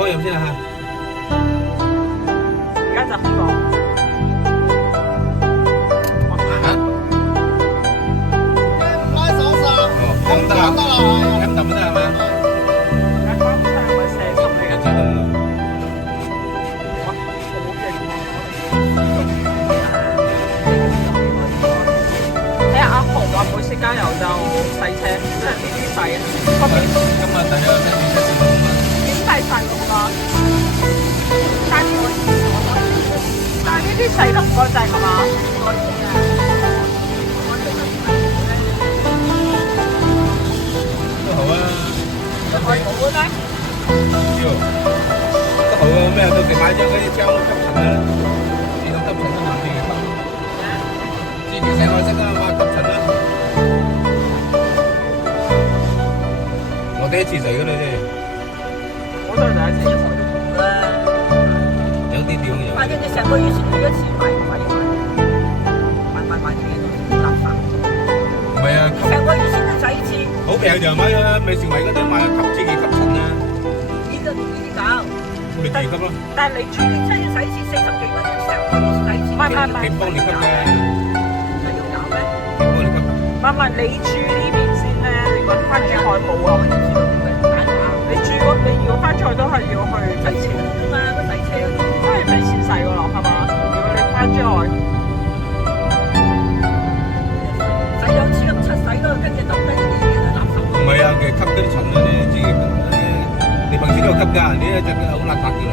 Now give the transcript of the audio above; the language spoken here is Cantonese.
開飲先啊而家就空港。拉手手，咁得啦，咁得唔得係嘛？而家關窗咪射速嚟嘅。知道。哇，好勁喎！睇下阿豪話每次加油就洗車，即係呢啲洗啊。今日大約1.7點點洗晒咁多？但係呢啲洗得唔乾淨係嘛？都好啊，可以好咩？知道，都好啊，咩到時買咗嗰啲膠吸塵啊，自動吸塵都唔自己吸，自己洗我識啊嘛，吸塵啦。我第一次洗㗎啦啫，我都係第一次。有啲點有。反正你成個月先去一次買垃圾。唔係啊，成個月先去洗一次。好平就買啊，美城圍嗰啲買吸自己吸塵啊，呢個唔呢啲搞。咪自己吸咯。但係你住真係要洗一次40幾蚊，成個月洗一次。唔係警幫你吸㗎，係要搞咩？警幫你吸。唔係你住呢邊先咧，你講翻珠海冇啊？你要翻珠海都係要去俾錢啊嘛，個洗車嗰度。都係俾錢洗㗎咯，係嘛？如果你翻珠海，洗2次咁出洗咯，跟住抌低啲垃圾。唔係啊，其實吸嗰啲塵咧，你自己你平時都有吸㗎，你一隻好邋遢嘅啦。